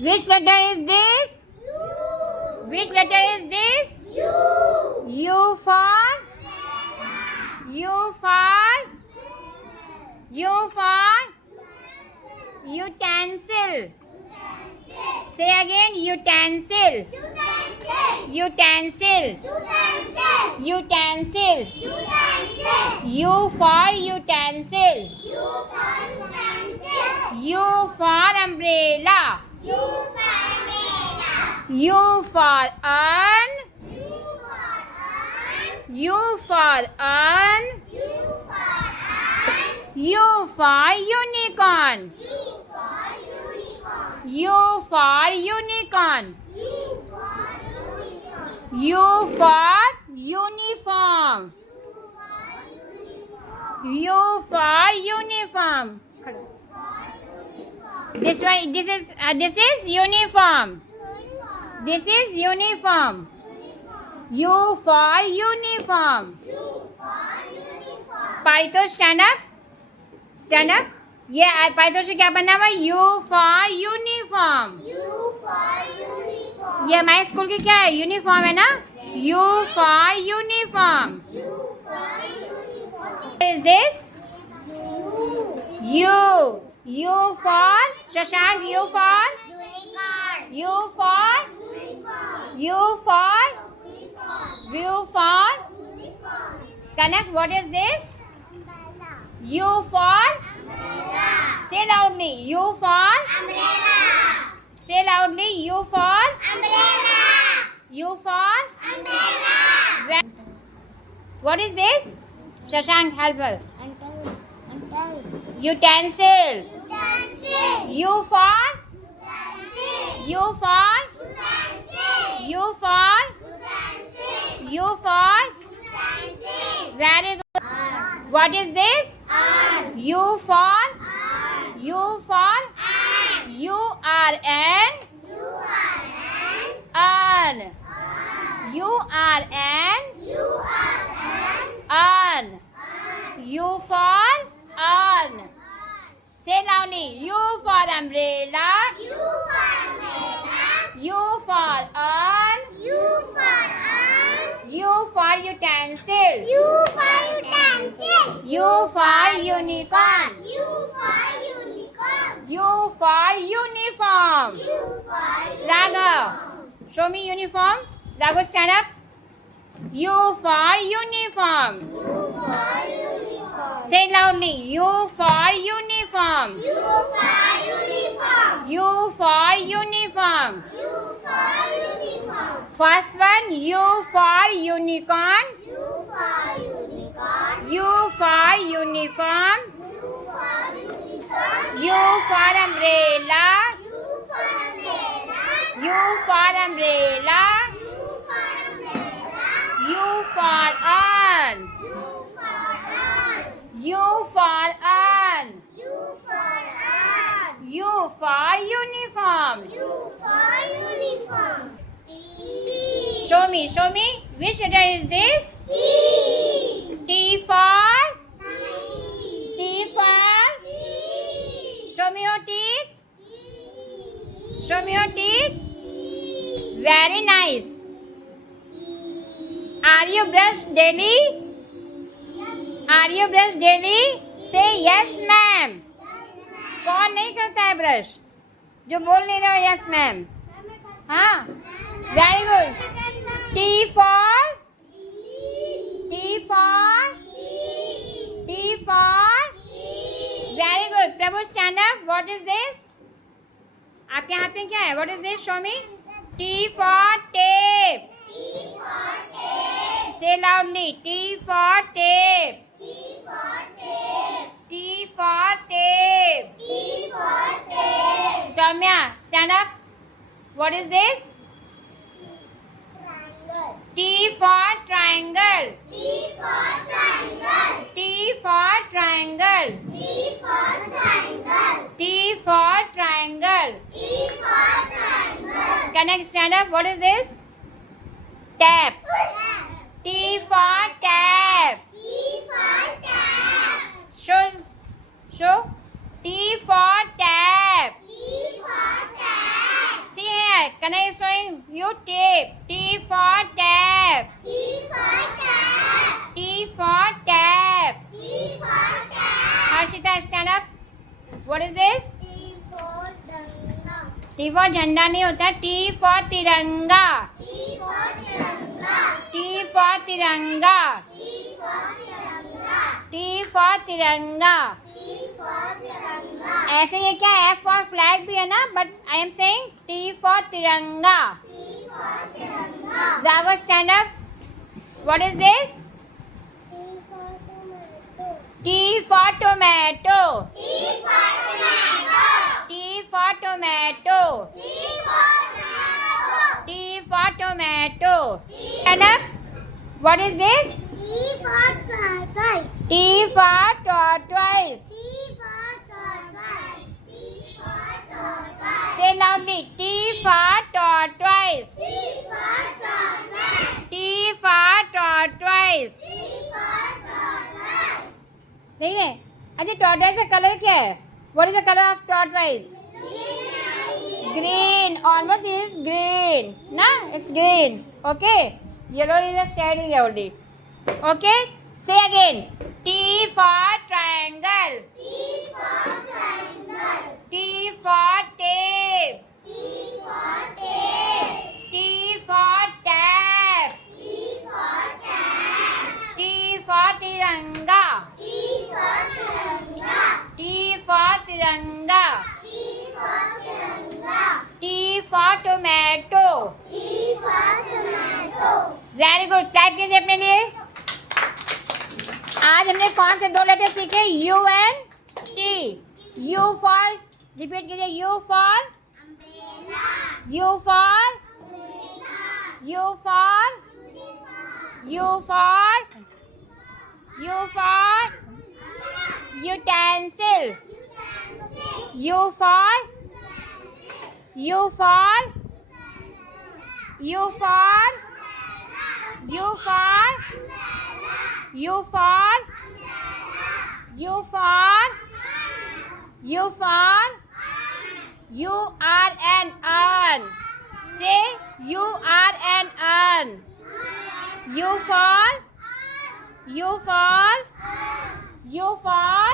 Which letter is this? Which letter is this? U for? U for? U for? Utensil. Say again, utensil. Utensil. Utensil. U for utensil. U for umbrella. U for urn. U for urn. U for unicorn. U for unicorn. U for uniform. U for uniform. This is uniform. This is uniform. U for uniform. पाइथो stand up. Stand up. ये पाइथो से क्या बना हुआ? U for uniform. ये हमारे school की क्या है? यूनिफॉर्म है ना? U for uniform. What is this? U. U for Shashank. U for? U for? U for? U for? Kanak, what is this? U for? Say loudly. U for? Say loudly. U for? U for? What is this? Shashank, help her. Utensil. U for? U for? U for? U for? Very good. What is this? U for? U for? U-R-N. Urn. U-R-N. Urn. U for? Urn. Say loudly. U for umbrella. U for urn. U for utensil. U for unicorn. U for uniform. Raghav, show me uniform. Raghav, stand up. U for uniform. Say loudly. U for uniform. U for uniform. First one, U for unicorn. U for uniform. U for umbrella. U for umbrella. U for urn. U for urn. U for uniform. Show me. Which letter is this? T for? T for? Show me your teeth. Very nice. Are you brushed daily? Say yes ma'am. कौन नहीं करता है brush? जो बोल नहीं रहे हो yes ma'am. हाँ, very good. T for? Very good. Prabhu, stand up. What is this? आपके हाथ में क्या है? What is this? Show me. T for tape. Say loudly. T for tape. Soumya, stand up. What is this? T for triangle. T for triangle. Kanak, stand up. What is this? Tap. T for tap. Show. T for tap. cat. Kanai is showing you tape. T for tap. T for tap. Harshita, stand up. What is this? T for झंडा नहीं होता. T for तिरंगा. T for तिरंगा. T for तिरंगा. ऐसे ये क्या है? F for flag भी है ना, but I am saying T for तिरंगा. Zago, stand up. What is this? T for tomato. T for tomato. T for tomato. Stand up. What is this? T for tortoise. Say loudly. T for tortoise. T for tortoise. नहीं है. अच्छा, tortoise का colour क्या है? What is the color of tortoise? Green. Almost is green. Na? It's green. Okay. Yellow is a shade only. Okay. Say again. T for triangle. T for tape. T for tap. T for तिरंगा. T for तिरंगा. T for tomato. Very good. Type कीजिए अपने लिए. आज हमने कौन से दो लेटर सीखे? U and T. U for, repeat कीजिए. U for, U for, U for, U for, U for, utensil. U for, U for, U for, U for, U for, U for, U for, U are an urn. Say you are an urn. U for, U for, U for,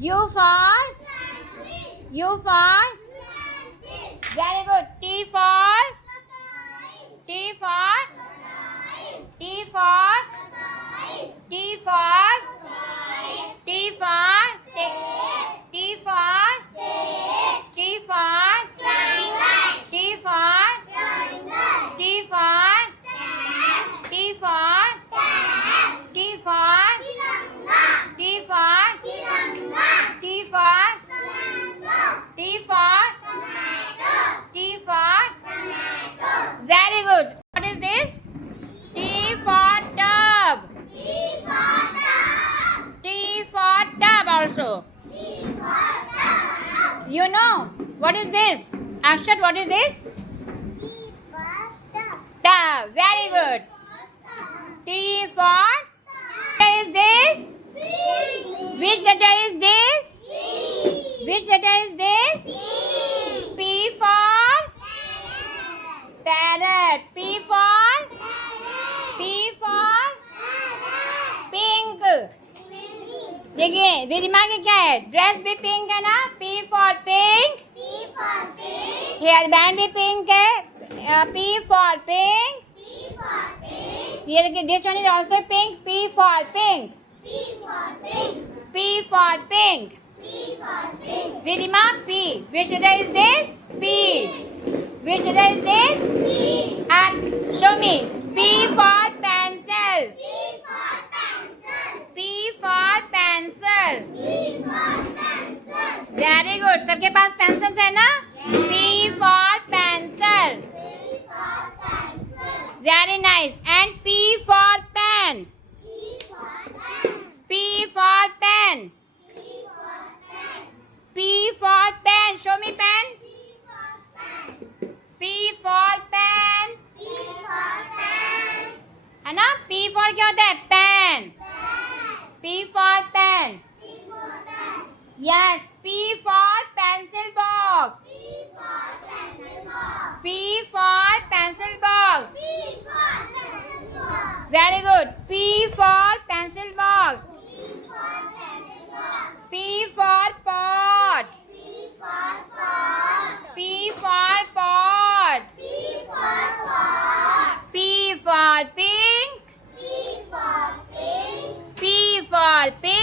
U for, U for. Very good. T for, T for, T for, T for, T for, T for, T for, T for, T for, T for, T for, T for, T for, T for, T for. Very good. What is this? T for tub. T for tub also. You know what is this? Akshat, what is this? Tub. Very good. T for. What is this? Which letter is this? Which letter is this? P for parrot. P for pink. देखिए रिधिमा के क्या है? Dress भी pink है ना? P for pink. Hair band भी pink है. P for pink. ये देखिए this one is also pink. P for pink. P for pink. Ridhima, P. Which letter is this? P. Which letter is this? Show me. P for pencil. P for pencil. Very good. सबके पास pencils है ना? P for pencil. Very nice. And P for pen. P for pen. P for pen. Show me pen. P for pen. है ना? P for क्या होता है? Pen. P for pen. Yes. P for pencil box. P for pencil box. Very good. P for pencil box. P for pot. P for pot. P for pink. P for pink.